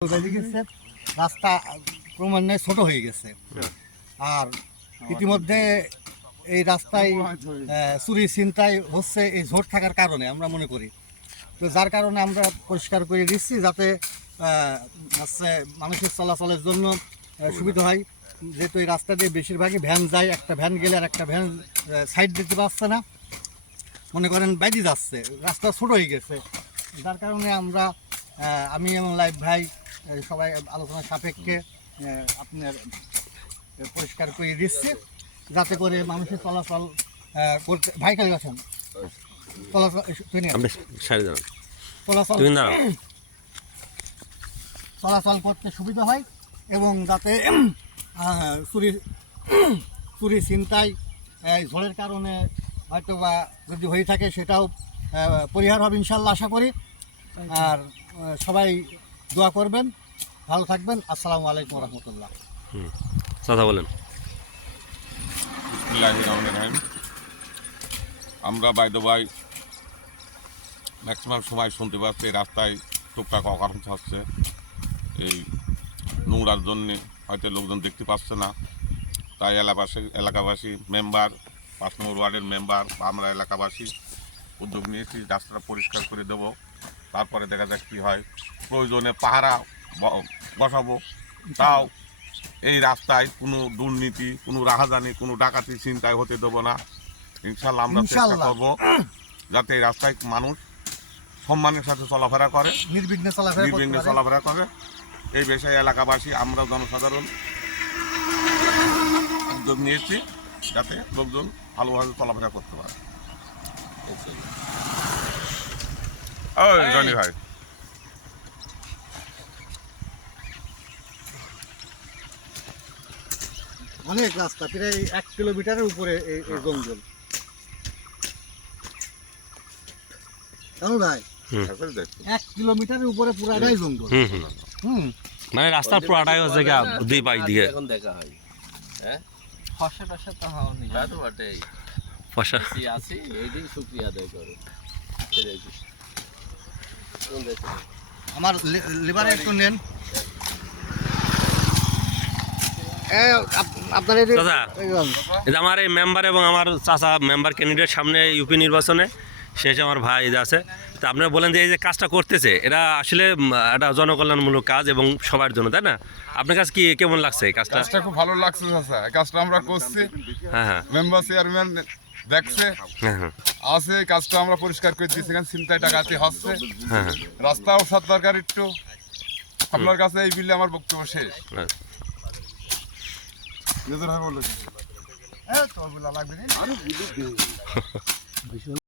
রাস্তা ক্রমান্বয়ে ছোট হয়ে গেছে। আর ইতিমধ্যে এই রাস্তায় চুরি ছিনতাই হচ্ছে এই ঝোট থাকার কারণে আমরা মনে করি। তো যার কারণে আমরা পরিষ্কার করে দিচ্ছি যাতে হচ্ছে মানুষের চলাচলের জন্য সুবিধা হয়। যেহেতু এই রাস্তা দিয়ে বেশিরভাগই ভ্যান যায়, একটা ভ্যান গেলে আর একটা ভ্যান সাইড দিতে পারছে না, মনে করেন বাইরে যাচ্ছে, রাস্তা ছোট হয়ে গেছে। যার কারণে আমরা আমি এবং লাইভ ভাই সবাই আলোচনা সাপেক্ষে আপনার পরিষ্কার করে দিচ্ছি যাতে করে মানুষের চলাচল করতে ভাই কালী আছেন চলাচল করতে সুবিধা হয় এবং যাতে চুরি ছিনতাই ঝড়ের কারণে হয়তো বা যদি হয়ে থাকে সেটাও পরিহার হবে ইনশাল্লাহ আশা করি। আর সবাই দোয়া করবেন, ভালো থাকবেন। আসসালামু আলাইকুম রহমতুল্লাহ। কথা বলেন। আমরা বাইদো ভাই ম্যাক্সিমাম সময় শুনতে পাচ্ছি রাস্তায় টুকটাক অকারণ হচ্ছে, এই নোংরার জন্যে হয়তো লোকজন দেখতে পাচ্ছে না। তাই এলাকাবাসী মেম্বার 5 নম্বর ওয়ার্ডের মেম্বার বা আমরা এলাকাবাসী উদ্যোগ নিয়েছি রাস্তাটা পরিষ্কার করে দেব। তারপরে দেখা যাক কী হয়, প্রয়োজনে পাহারা বসাবো। তাও এই রাস্তায় কোনো দুর্নীতি, কোনো রাহাজানি, কোনো ডাকাতি চিন্তায় হতে দেবো না। ইনশাল্লাহ আমরা চেষ্টা করবো যাতে এই রাস্তায় মানুষ সম্মানের সাথে চলাফেরা করে, নির্বিঘ্নে চলাফেরা করে। এই বিষয়ে এলাকাবাসী আমরা জনসাধারণ উদ্যোগ নিয়েছি যাতে লোকজন ভালোভাবে চলাফেরা করতে পারে। জনি ভাই, অনেক রাস্তা, প্রায় 1 কিলোমিটারের উপরে এই জঙ্গল। ভাই 1 কিলোমিটারের উপরে পুরাটাই জঙ্গল। মানে রাস্তার পুরাটাই হচ্ছে কি দুই পাশ দিয়ে এখন দেখা হয়। হ্যাঁ, ফসা টসা তো হওয়া নেই, তো বটেই ফসা আছি, এই দিন শুক্রিয়া আদায় করো। আমার লিভারে একটু নেন। আমার এই মেম্বার এবং আমার চাচা মেম্বার ক্যান্ডিডেট সামনে ইউপি নির্বাচনে শেষে আমার ভাই আছে। তা আপনারা বলেন যে এই যে কাজটা করতেছে এটা আসলে একটা জনকল্যাণমূলক কাজ এবং সবার জন্য, তাই না? আপনার কাছে কি কেমন লাগছে এই কাজটা? খুব ভালো লাগছে চাচা, এই কাজটা আমরা করছি। হ্যাঁ, মেম্বার চেয়ারম্যান দেখছে আছে, এই কাজটা আমরা পরিষ্কার করে দিচ্ছি। এখানে চিন্তায় ডাকাতি হচ্ছে, রাস্তাও সাত দরকার একটু। আপনার কাছে এই বিলে আমার বক্তব্য শেষ। লাগবে